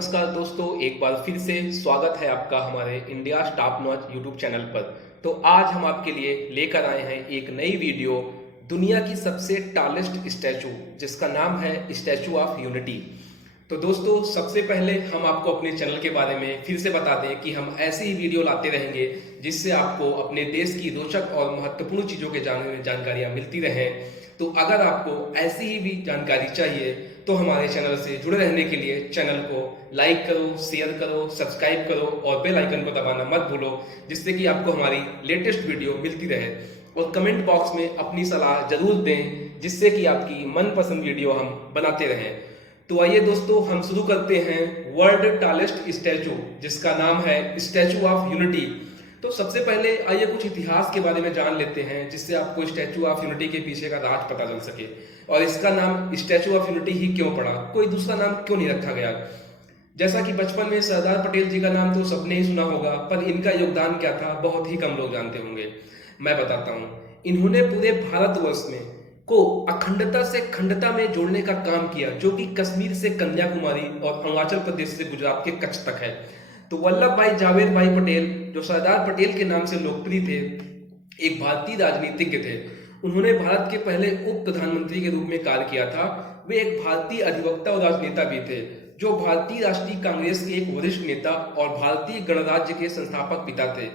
नमस्कार दोस्तों, एक बार फिर से स्वागत है आपका हमारे India top notch YouTube channel पर। तो आज हम आपके लिए लेकर आए हैं एक नई वीडियो, दुनिया की सबसे टॉलेस्ट स्टैचू जिसका नाम है स्टैचू ऑफ यूनिटी। तो दोस्तों, सबसे पहले हम आपको अपने चैनल के बारे में फिर से बता दें कि हम ऐसी ही वीडियो लाते रहेंगे जिससे आपको अपने देश की रोचक और महत्वपूर्ण चीज़ों के जानकारियाँ मिलती रहें। तो अगर आपको ऐसी ही भी जानकारी चाहिए तो हमारे चैनल से जुड़े रहने के लिए चैनल को लाइक करो, शेयर करो, सब्सक्राइब करो और बेल आइकन को दबाना मत भूलो, जिससे कि आपको हमारी लेटेस्ट वीडियो मिलती रहे। और कमेंट बॉक्स में अपनी सलाह जरूर दें, जिससे कि आपकी मनपसंद वीडियो हम बनाते रहें। तो आइए दोस्तों, हम शुरू करते हैं वर्ल्ड टॉलेस्ट स्टैचू जिसका नाम है स्टैचू ऑफ यूनिटी। तो सबसे पहले आइए कुछ इतिहास के बारे में जान लेते हैं, जिससे आपको स्टैचू ऑफ यूनिटी के पीछे का राज पता चल सके और इसका नाम स्टैचू ऑफ यूनिटी ही क्यों पड़ा, कोई दूसरा नाम क्यों नहीं रखा गया। जैसा कि बचपन में सरदार पटेल जी का नाम तो सबने ही सुना होगा, पर इनका योगदान क्या था बहुत ही कम लोग जानते होंगे। मैं बताता हूँ। इन्होंने पूरे भारतवर्ष में को अखंडता से खंडता में जोड़ने का काम किया, जो कि कश्मीर से कन्याकुमारी और अरुणाचल प्रदेश से गुजरात के कच्छ तक है। तो वल्लभ भाई झावेर भाई पटेल, जो सरदार पटेल के नाम से लोकप्रिय थे, एक भारतीय राजनीतिज्ञ थे। उन्होंने भारत के पहले उप प्रधानमंत्री के रूप में कार्य किया था। वे एक भारतीय अधिवक्ता और राजनेता भी थे, जो भारतीय राष्ट्रीय कांग्रेस के एक वरिष्ठ नेता और भारतीय गणराज्य के संस्थापक पिता थे,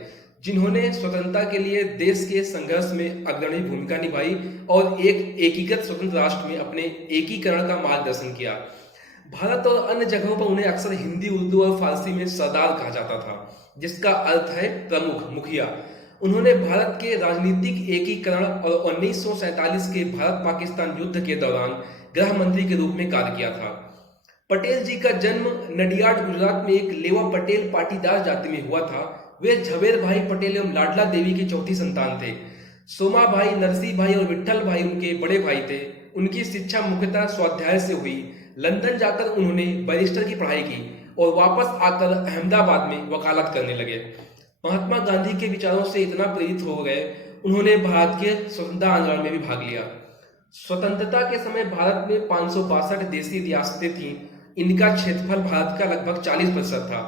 जिन्होंने स्वतंत्रता के लिए देश के संघर्ष में अग्रणी भूमिका निभाई और एक एकीकृत स्वतंत्र राष्ट्र में अपने एकीकरण का मार्गदर्शन किया। भारत और अन्य जगहों पर उन्हें अक्सर हिंदी, उर्दू और फारसी में सरदार कहा जाता था, जिसका अर्थ है प्रमुख, मुखिया। उन्होंने भारत के राजनीतिक एकीकरण और 1947 के भारत पाकिस्तान युद्ध के दौरान गृह मंत्री के रूप में कार्य किया था। पटेल जी का जन्म नडियाड, गुजरात में एक लेवा पटेल पाटीदार जाति में हुआ था। वे झवेर भाई पटेल एवं लाडला देवी की चौथी संतान थे। सोमा भाई, नरसिंह भाई और विट्ठल भाई उनके बड़े भाई थे। उनकी शिक्षा मुख्यतः स्वाध्याय से हुई। लंदन जाकर उन्होंने बैरिस्टर की पढ़ाई की और वापस आकर अहमदाबाद में वकालत करने लगे। महात्मा गांधी के विचारों से इतना प्रेरित हो गए, उन्होंने भारत के स्वतंत्रता आंदोलन में भी भाग लिया। स्वतंत्रता के समय भारत में 562 देशी रियासतें थीं। इनका क्षेत्रफल भारत का लगभग 40% था।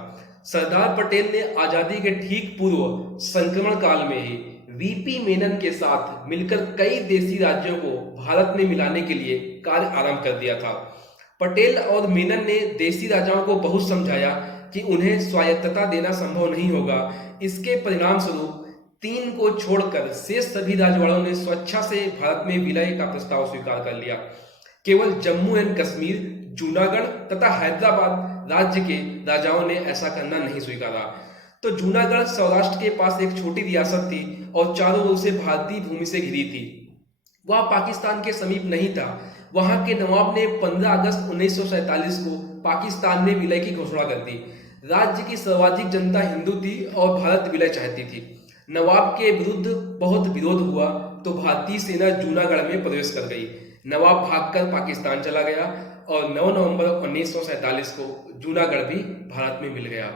सरदार पटेल ने आजादी के ठीक पूर्व संक्रमण काल में ही वीपी मेनन के साथ मिलकर कई देशी राज्यों को भारत में मिलाने के लिए कार्य आरंभ कर दिया था। पटेल और मेनन ने देशी राजाओं को बहुत समझाया कि उन्हें स्वायत्तता देना संभव नहीं होगा। इसके परिणाम स्वरूप 3 को छोड़कर शेष सभी राजवाड़ों ने स्वेच्छा से भारत में विलय का प्रस्ताव स्वीकार कर लिया। केवल जम्मू एंड कश्मीर, जूनागढ़ तथा हैदराबाद राज्य के राजाओं ने ऐसा करना नहीं स्वीकारा। तो जूनागढ़ सौराष्ट्र के पास एक छोटी रियासत थी और चारों ओर से भारतीय भूमि से घिरी थी। वह पाकिस्तान के समीप नहीं था। वहां के नवाब ने 15 अगस्त 1947 को पाकिस्तान में विलय की घोषणा कर दी। राज्य की सर्वाधिक जनता हिंदू थी और भारत विलय चाहती थी। नवाब के विरुद्ध बहुत विरोध हुआ तो भारतीय सेना जूनागढ़ में प्रवेश कर गई। नवाब भागकर पाकिस्तान चला गया और 9 नवंबर 1947 को जूनागढ़ भी भारत में मिल गया।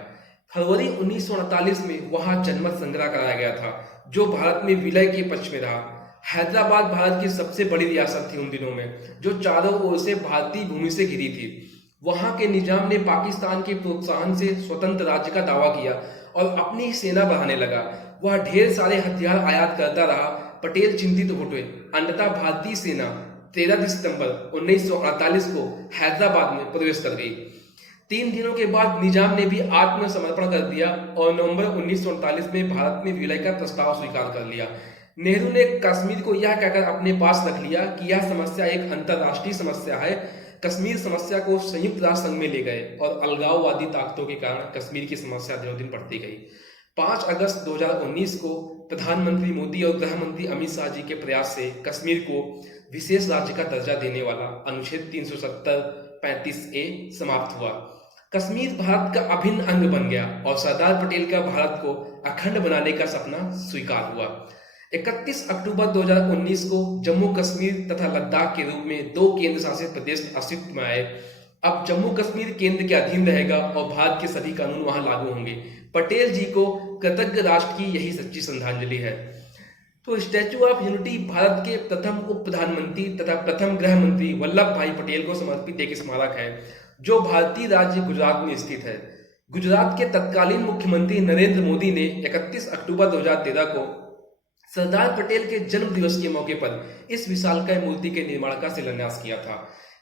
फरवरी 1948 में वहां जनमत संग्रह कराया गया था, जो भारत में विलय के पक्ष में रहा। हैदराबाद भारत की सबसे बड़ी रियासत थी उन दिनों में, जो चारों ओर से भारतीय भूमि से घिरी थी। वहां के निजाम ने पाकिस्तान के प्रोत्साहन से स्वतंत्र राज्य का दावा किया और अपनी सेना बढ़ाने लगा। वह ढेर सारे हथियार आयात करता रहा। पटेल चिंतित हुए। अंततः भारतीय सेना 13 सितंबर 1948 को हैदराबाद में प्रवेश कर गई। 3 दिनों के बाद निजाम ने भी आत्मसमर्पण कर दिया और नवंबर 1948 में भारत में विलय का प्रस्ताव स्वीकार कर लिया। नेहरू ने कश्मीर को यह कहकर अपने पास रख लिया कि यह समस्या एक अंतर्राष्ट्रीय समस्या है। कश्मीर समस्या को संयुक्त राष्ट्र संघ में ले गए और अलगाववादी ताकतों के कारण कश्मीर की समस्या दिनों दिन बढ़ती गई। 5 अगस्त 2019 को प्रधानमंत्री मोदी और गृह मंत्री अमित शाह जी के प्रयास से कश्मीर को विशेष राज्य का दर्जा देने वाला अनुच्छेद 370-35A समाप्त हुआ। कश्मीर भारत का अभिन्न अंग बन गया और सरदार पटेल का भारत को अखंड बनाने का सपना स्वीकार हुआ। 31 अक्टूबर 2019 को जम्मू कश्मीर तथा लद्दाख के रूप में 2 केंद्र शासित प्रदेश अस्तित्व में आए। अब जम्मू कश्मीर केंद्र के अधीन रहेगा और भारत के सभी कानून वहां लागू होंगे। पटेल जी को कृतज्ञ राष्ट्र की यही सच्ची श्रद्धांजलि है। तो स्टैचू ऑफ यूनिटी भारत के प्रथम उप प्रधानमंत्री तथा प्रथम गृह मंत्री वल्लभ भाई पटेल को समर्पित एक स्मारक है, जो भारतीय राज्य गुजरात में स्थित है। गुजरात के तत्कालीन मुख्यमंत्री नरेंद्र मोदी ने 31 अक्टूबर 2013 को सरदार पटेल के जन्म दिवस के मौके पर इस विशालकाय मूर्ति के निर्माण का शिलान्यास किया था।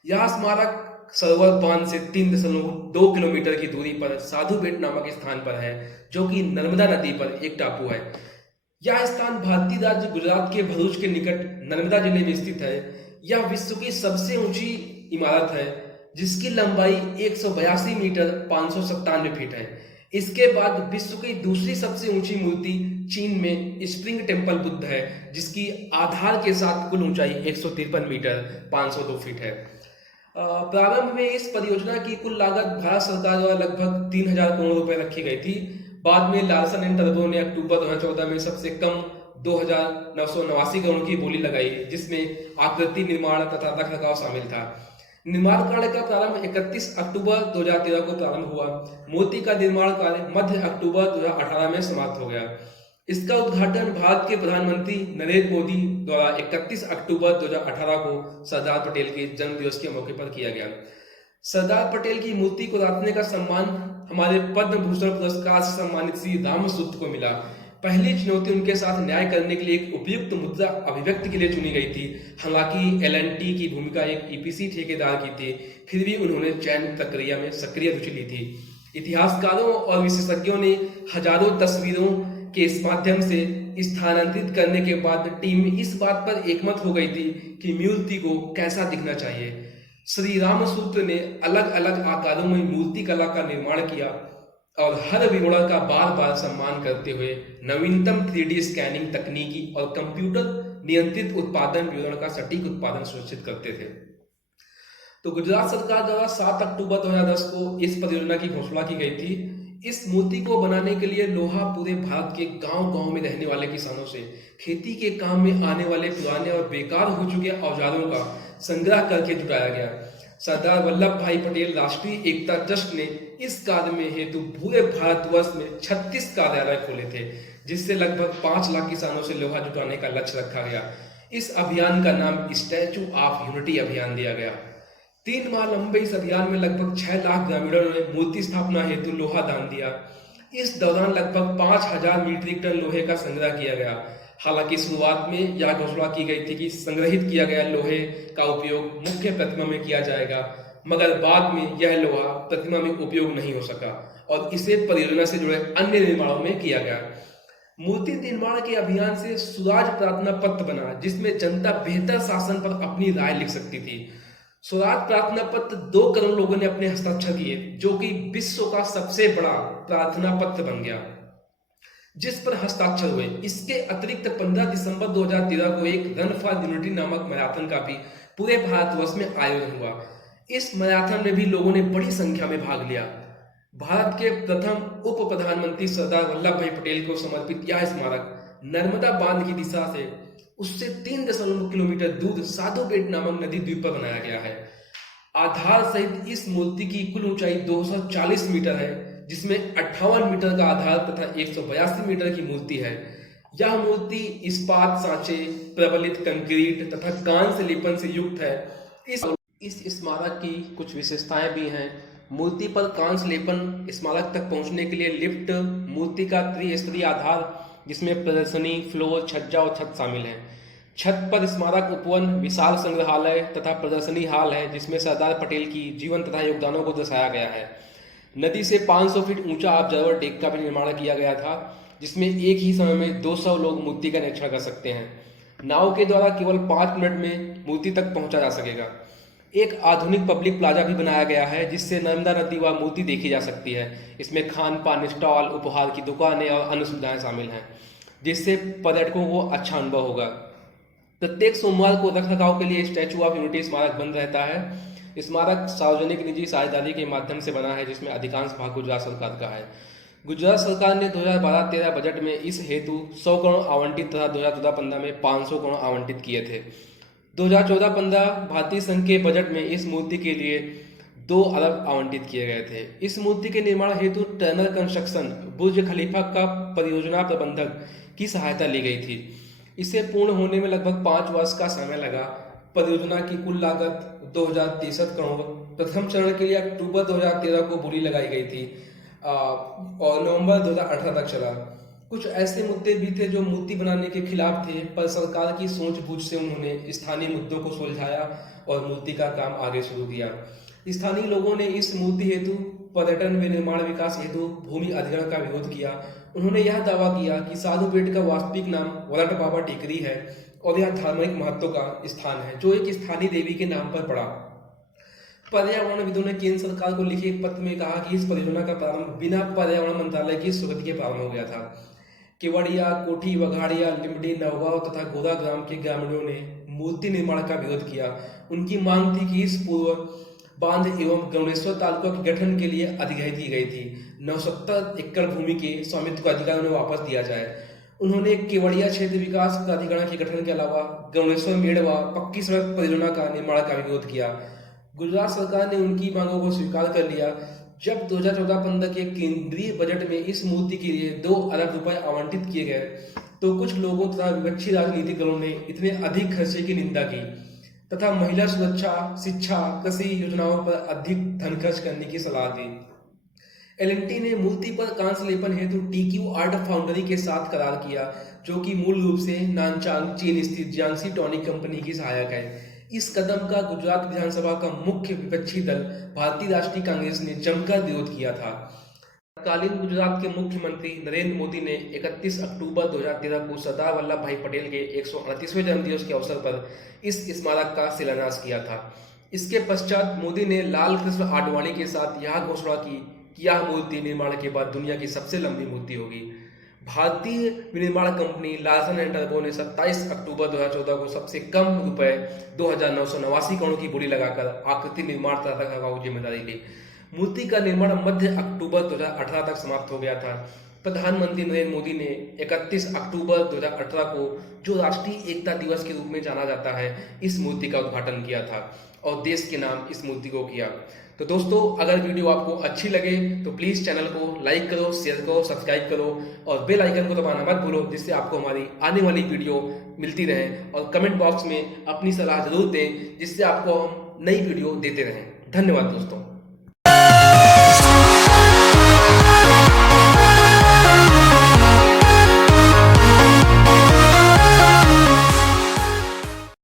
यह स्मारक सरोवर बांध से 3.2 किलोमीटर की दूरी पर साधु बेट नामक स्थान पर है, जो कि नर्मदा नदी पर एक टापू है। यह स्थान भारतीय राज्य गुजरात के भरूच के निकट नर्मदा जिले में स्थित है। यह विश्व की सबसे ऊंची इमारत है, जिसकी लंबाई 182 मीटर 597 फीट है। इसके बाद विश्व की दूसरी सबसे ऊंची मूर्ति चीन में स्प्रिंग टेम्पल बुद्ध है, जिसकी आधार के साथ कुल ऊंचाई 153 मीटर 502 फीट है। प्रारंभ में इस परियोजना की कुल लागत भारत सरकार द्वारा लगभग 3000 करोड़ रुपए रखी गई थी। बाद में लार्सन एंड टर्बो ने अक्टूबर 2014 में सबसे कम 2989 करोड़ की बोली लगाई, जिसमें आकृति निर्माण तथा रखरखाव शामिल था। निर्माण कार्य का प्रारंभ 31 अक्टूबर 2013 को प्रारंभ हुआ। मूर्ति का निर्माण कार्य मध्य अक्टूबर 2018 में समाप्त हो गया। इसका उद्घाटन भारत के प्रधानमंत्री नरेंद्र मोदी द्वारा 31 अक्टूबर 2018 को सरदार पटेल के जन्म दिवस के मौके पर किया गया। सरदार पटेल की मूर्ति को रखने का सम्मान हमारे पद्म भूषण पुरस्कार से सम्मानित श्री रामसूत्र को मिला। पहली चुनौती उनके साथ न्याय करने के लिए एक उपयुक्त मुद्रा अभिव्यक्ति के लिए चुनी गई थी। हालांकि एल&टी की भूमिका एक ईपीसी ठेकेदार की थी, फिर भी उन्होंने चयन प्रक्रिया में सक्रिय रुचि ली थी। इतिहासकारों और विशेषज्ञों ने हजारों तस्वीरों के इस माध्यम से स्थानांतरित करने के बाद टीम इस बात पर एकमत हो गई थी कि मूर्ति को कैसा दिखना चाहिए। श्री रामसूत्र ने अलग अलग आकारों में मूर्ति कला का निर्माण किया और हर विवरण का बार बार सम्मान करते हुए नवीनतम 3D स्कैनिंग तकनीकी और कंप्यूटर नियंत्रित उत्पादन विवरण का सटीक उत्पादन सुनिश्चित करते थे। तो गुजरात सरकार द्वारा 7 अक्टूबर 2010 को इस परियोजना की घोषणा की गई थी। इस मूर्ति को बनाने के लिए लोहा पूरे भारत के गांव-गांव में रहने वाले किसानों से खेती के काम में आने वाले पुराने और बेकार हो चुके औजारों का संग्रह करके जुटाया गया। सरदार वल्लभ भाई पटेल राष्ट्रीय एकता ट्रस्ट ने इस कार्य में हेतु पूरे भारतवर्ष में 36 कार्यालय खोले थे, जिससे लगभग 5 लाख किसानों से लोहा जुटाने का लक्ष्य रखा गया। इस अभियान का नाम स्टैचू ऑफ यूनिटी अभियान दिया गया। 3 माह लंबे इस अभियान में लगभग 6 लाख ग्रामीणों ने मूर्ति स्थापना हेतु लोहा दान दिया। इस दौरान लगभग 5000 मीट्रिक टन लोहे का संग्रह किया गया। हालांकि शुरुआत में यह घोषणा की गई थी कि संग्रहित किया गया लोहे का उपयोग मुख्य प्रतिमा में किया जाएगा, मगर बाद में यह लोहा प्रतिमा में उपयोग नहीं हो सका और इसे परियोजना से जुड़े अन्य निर्माणों में किया गया। मूर्ति निर्माण के अभियान से स्वराज प्रार्थना पत्र बना, जिसमें जनता बेहतर शासन पर अपनी राय लिख सकती थी। स्वराज प्रार्थना पत्र 2 करोड़ लोगों ने अपने हस्ताक्षर किए, जो कि विश्व का सबसे बड़ा प्रार्थना पत्र बन गया जिस पर हस्ताक्षर हुए। इसके अतिरिक्त 15 दिसंबर 2013 को एक रन फॉर यूनिटी नामक मैराथन का भी पूरे भारतवर्ष में आयोजन हुआ। इस मैराथन में भी लोगों ने बड़ी संख्या में भाग लिया। भारत के प्रथम उप प्रधानमंत्री सरदार वल्लभ भाई पटेल को समर्पित यह स्मारक नर्मदा बांध की दिशा से उससे 3 किलोमीटर दूर साधु बेट नामक नदी द्वीप पर बनाया गया है। आधार सहित इस मूर्ति की कुल ऊंचाई 240 मीटर है, जिसमें 58 मीटर का आधार तथा 182 मीटर की मूर्ति है। यह मूर्ति इस्पात सांचे, प्रबलित कंक्रीट तथा कांस्य लेपन से युक्त है। इस स्मारक की कुछ विशेषताएं भी हैं। मूर्ति पर कांस्य लेपन, स्मारक तक पहुंचने के लिए लिफ्ट, मूर्ति का त्रिस्तरीय आधार जिसमें प्रदर्शनी, फ्लोर, छज्जा और छत शामिल है। छत पर स्मारक उपवन, विशाल संग्रहालय तथा प्रदर्शनी हॉल है, जिसमें सरदार पटेल की जीवन तथा योगदानों को दर्शाया गया है। नदी से 500 फीट ऊंचा ऑब्जर्वर डेक का भी निर्माण किया गया था, जिसमें एक ही समय में 200 लोग मूर्ति का निरीक्षण कर सकते हैं। नाव के द्वारा केवल 5 मिनट में मूर्ति तक पहुंचा जा सकेगा। एक आधुनिक पब्लिक प्लाजा भी बनाया गया है, जिससे नर्मदा नदी व मूर्ति देखी जा सकती है। इसमें खान पान स्टॉल, उपहार की दुकानें और अन्य सुविधाएं शामिल हैं, जिससे पर्यटकों को अच्छा अनुभव होगा। प्रत्येक सोमवार को रखरखाव के लिए स्टैचू ऑफ यूनिटी स्मारक बंद रहता है। स्मारक सार्वजनिक निजी साझेदारी के माध्यम से बना है, जिसमें अधिकांश भाग गुजरात सरकार का है। गुजरात सरकार ने 2012-13 बजट में इस हेतु 100 करोड़ आवंटित तथा 2014-15 में 500 करोड़ आवंटित किए थे। 2014-15 भारतीय संघ के बजट में इस मूर्ति के लिए 2 अरब आवंटित किए गए थे। इस मूर्ति के निर्माण हेतु टर्नर कंस्ट्रक्शन बुर्ज खलीफा का परियोजना प्रबंधक की सहायता ली गई थी। इसे पूर्ण होने में लगभग 5 वर्ष का समय लगा। परियोजना की कुल लागत 2063 करोड़ प्रथम चरण के लिए अक्टूबर 2013 को बोली लगाई गई थी और नवंबर 2018 तक चला। कुछ ऐसे मुद्दे भी थे जो मूर्ति बनाने के खिलाफ थे, पर सरकार की सूझबूझ से उन्होंने स्थानीय मुद्दों को सुलझाया और मूर्ति का काम आगे शुरू किया। स्थानीय लोगों ने इस मूर्ति हेतु पर्यटन व निर्माण विकास हेतु भूमि अधिग्रहण का विरोध किया। उन्होंने यह दावा किया कि साधु बेट का वास्तविक नाम वरट बाबा टेकरी है और यह धार्मिक महत्व का स्थान है जो एक स्थानीय देवी के नाम पर पड़ा। पर्यावरणविदों ने केंद्र सरकार को लिखे एक पत्र में कहा कि इस परियोजना का प्रारंभ बिना पर्यावरण मंत्रालय की स्वीकृति के प्रारंभ हो गया था। केवड़िया, कोठी, वघाड़िया, लिमडी, नवगांव तथा गोदा ग्राम के ग्रामीणों ने मूर्ति निर्माण का विरोध किया। उनकी मांग थी कि इस पूर्व बांध एवं गणेश्वर तालुका के गठन के लिए अधिग्रहित की गई थी 970 एकड़ भूमि के स्वामित्व का अधिकार उन्हें वापस दिया जाए। उन्होंने केवड़िया क्षेत्र विकास प्राधिकरण के गठन के अलावा गणेश्वर मेड़वा पक्की सड़क परियोजना का निर्माण का विरोध किया। गुजरात सरकार ने उनकी मांगों को स्वीकार कर लिया। जब 2014-15 के केंद्रीय बजट में इस मूर्ति के लिए 2 अरब रुपए आवंटित किए गए तो कुछ लोगों तथा विपक्षी राजनीतिक दलों ने इतने अधिक खर्चे की निंदा की तथा महिला सुरक्षा, शिक्षा, कृषि योजनाओं पर अधिक धन खर्च करने की सलाह दी। एल&टी ने मूर्ति पर कांस्य लेपन हेतु टीक्यू आर्ट फाउंड्री के साथ करार किया, जो कि मूल रूप से नानचांग चीन स्थित जियांगसी टॉनिक कंपनी की सहायक है। इस कदम का गुजरात विधानसभा का मुख्य विपक्षी दल भारतीय राष्ट्रीय कांग्रेस ने जमकर विरोध किया था। तत्कालीन गुजरात के मुख्यमंत्री नरेंद्र मोदी ने 31 अक्टूबर 2013 को सरदार वल्लभ भाई पटेल के 138वें जन्मदिवस के अवसर पर इस स्मारक का शिलान्यास किया था। इसके पश्चात मोदी ने लाल कृष्ण आडवाणी के साथ यह घोषणा की कि यह मूर्ति निर्माण के बाद दुनिया की सबसे लंबी मूर्ति होगी। भारतीय विनिर्माण कंपनी लार्सन एंड टर्बो ने 27 अक्टूबर 2014 को सबसे कम रुपए 2,989 करोड़ की बोली लगाकर आकृति निर्माण तथा की जिम्मेदारी ली। मूर्ति का निर्माण मध्य अक्टूबर 2018 तक समाप्त हो गया था। प्रधानमंत्री नरेंद्र मोदी ने 31 अक्टूबर 2018 को, जो राष्ट्रीय एकता दिवस के रूप में जाना जाता है, इस मूर्ति का उद्घाटन किया था और देश के नाम इस मूर्ति को किया। तो दोस्तों, अगर वीडियो आपको अच्छी लगे तो प्लीज़ चैनल को लाइक करो, शेयर करो, सब्सक्राइब करो और बेल आइकन को दबाना मत भूलो, जिससे आपको हमारी आने वाली वीडियो मिलती रहे। और कमेंट बॉक्स में अपनी सलाह जरूर दें, जिससे आपको हम नई वीडियो देते रहें। धन्यवाद दोस्तों।